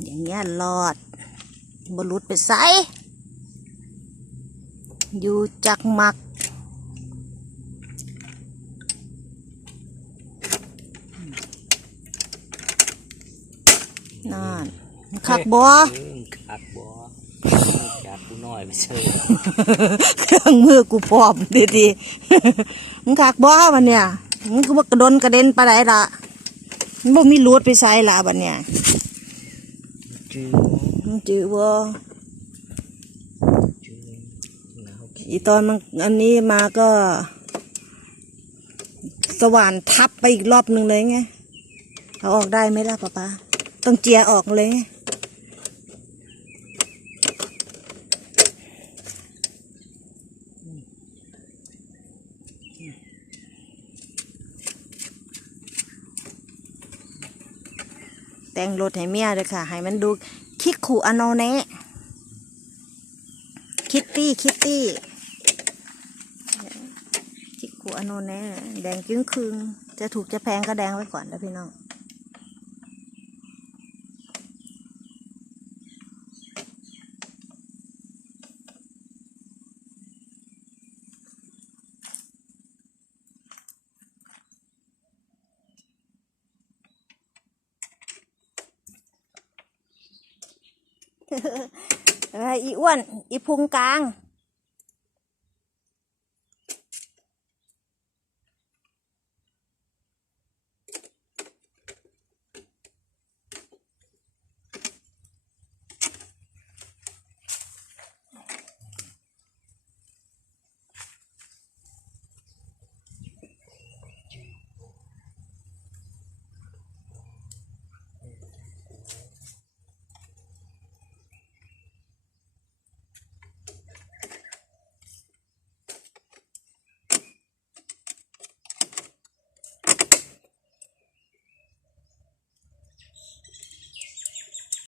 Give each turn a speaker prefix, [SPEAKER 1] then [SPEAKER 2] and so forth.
[SPEAKER 1] มียรอดบรุษไปใสอยู่จักมักนั่นคักบ่
[SPEAKER 2] เออคักบ่จากผู้น้อยไปเชิญ
[SPEAKER 1] เครื่องมือกูพร้อมดีดีๆมึงคักบ่วันเนี่ยมึงคือว่ากระโดนกระเด็นไปไหนล่ะมึงบ่มีรูดไปใส่ละบัดเนี่ย
[SPEAKER 2] จือ
[SPEAKER 1] จือบ่
[SPEAKER 2] จื้อหนาว
[SPEAKER 1] อีตอนมันอันนี้มาก็ สว่านทับไปอีกรอบหนึ่งเลยไงเอาออกได้ไหมล่ะป๊าป๊าต้องเจียออกเลยไง แต่งรถให้เมียเลยค่ะ ให้มันดูคิกขู่อนเนะคิตตี้คิตตี้คิกขูอโนเน่แดงจึ้งคืงจะถูกจะแพงก็แดงไว้ก่อนนะพี่น้อง อีอ้วน อีพุงกลาง